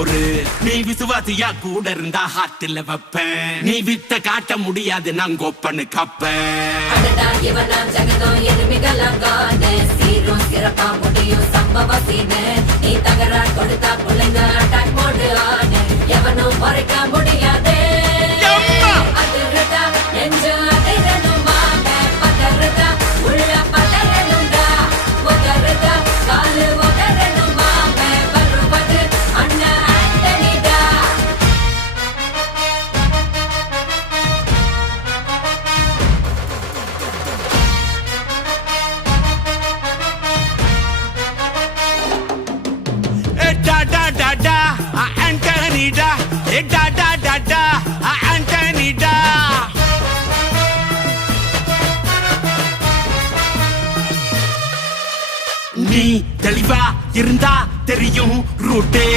பொறு. நீ விசுவாசியா கூட இருந்தா ஹார்ட்ல வைப்பேன். நீ வித்த காட்ட முடியாது நான் கோப்பனு கப்பேன். சீரும் சிறப்பா முடியும் சம்பவ சீனு. நீ தகராறு கொடுத்தா பிள்ளைங்க அட்டாக் மோடு ஆனு. எவனும் மறைக்க முடியாது. அதிருதா நெஞ்சு அதிரணுமாங்க. பதறுதா உள்ள பதறணுண்டா. உதறுதா காலு உதறணுமாங்க. வருவது அண்ணன் ஆண்டனிடா. Antonida, da da da da, Antonida. நீ தெளிவா இருந்தா தெரியும் ரூட்டே.